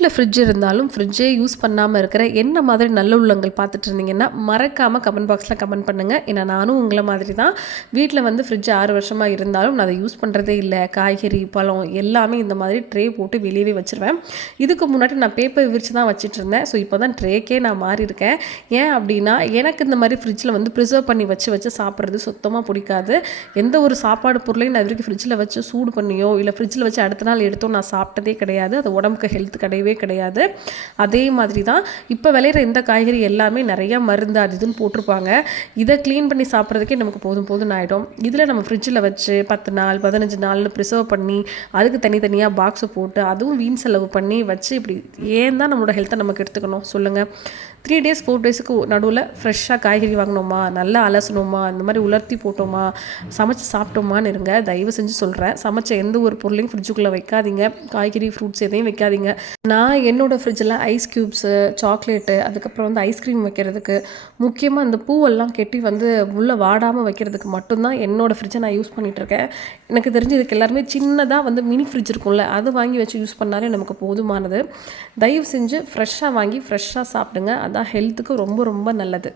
வீட்டில் ஃப்ரிட்ஜ் இருந்தாலும் ஃப்ரிட்ஜே யூஸ் பண்ணாமல் இருக்கிற என்ன மாதிரி நல்ல உள்ளங்கள் பார்த்துட்டு இருந்தீங்கன்னா மறக்காமல் கமெண்ட் பாக்ஸில் கமெண்ட் பண்ணுங்கள். ஏன்னா நானும் உங்களை மாதிரி தான் வீட்டில் வந்து ஃப்ரிட்ஜ் 6 வருஷமாக இருந்தாலும் நான் அதை யூஸ் பண்ணுறதே இல்லை. காய்கறி பழம் எல்லாமே இந்த மாதிரி ட்ரே போட்டு வெளியவே வச்சுருவேன். இதுக்கு முன்னாடி நான் பேப்பர் விரித்து தான் வச்சுட்டு இருந்தேன். ஸோ இப்போ தான் ட்ரேக்கே நான் மாறி இருக்கேன். ஏன் அப்படின்னா எனக்கு இந்த மாதிரி ஃப்ரிட்ஜில் வந்து ப்ரிசர்வ் பண்ணி வச்சு சாப்பிட்றது சுத்தமாக பிடிக்காது. எந்த ஒரு சாப்பாடு பொருளையும் நான் இது வரைக்கும் ஃப்ரிட்ஜில் வச்சு சூடு பண்ணியோ இல்லை ஃப்ரிட்ஜில் வச்சு அடுத்த நாள் எடுத்தோ நான் சாப்பிட்டதே கிடையாது. அது உடம்புக்கு ஹெல்த் கிடையவே கிடையாது. அதே மாதிரி தான் இப்போ விளையிற இந்த காய்கறி எல்லாமே நிறையா மருந்து அது இதுன்னு போட்டிருப்பாங்க. இதை க்ளீன் பண்ணி சாப்பிட்றதுக்கே நமக்கு போதும் ஆகிடும். இதில் நம்ம ஃப்ரிட்ஜில் வச்சு 10 நாள் 15 நாள்னு ப்ரிசர்வ் பண்ணி அதுக்கு தனித்தனியாக பாக்ஸை போட்டு அதுவும் வீண் செலவு பண்ணி வச்சு இப்படி ஏன் தான் நம்மளோட ஹெல்த்தை நமக்கு எடுத்துக்கணும் சொல்லுங்கள். 3 days 4 daysக்கு நடுவில் ஃப்ரெஷ்ஷாக காய்கறி வாங்கினோமா, நல்லா அலசணுமா, இந்த மாதிரி உலர்த்தி போட்டோமா, சமைச்சு சாப்பிட்டோமான்னு இருங்க. தயவு செஞ்சு சொல்கிறேன், சமைச்ச எந்த ஒரு பொருளையும் ஃப்ரிட்ஜுக்குள்ளே வைக்காதீங்க. காய்கறி ஃப்ரூட்ஸ் எதையும் வைக்காதீங்க. நான் என்னோடய ஃப்ரிட்ஜில் ஐஸ் க்யூப்ஸு, சாக்லேட்டு, அதுக்கப்புறம் வந்து ஐஸ்கிரீம் வைக்கிறதுக்கு, முக்கியமாக இந்த பூவெல்லாம் கெட்டி வந்து உள்ளே வாடாமல் வைக்கிறதுக்கு மட்டும்தான் என்னோடய ஃப்ரிட்ஜை நான் யூஸ் பண்ணிகிட்ருக்கேன். எனக்கு தெரிஞ்சு இதுக்கு எல்லாருமே சின்னதாக வந்து மினி ஃப்ரிட்ஜ் இருக்கும்ல, அது வாங்கி வச்சு யூஸ் பண்ணாலே நமக்கு போதுமானது. தயவு செஞ்சு ஃப்ரெஷ்ஷாக வாங்கி ஃப்ரெஷ்ஷாக சாப்பிடுங்க. அதான் ஹெல்த்துக்கு ரொம்ப ரொம்ப நல்லது.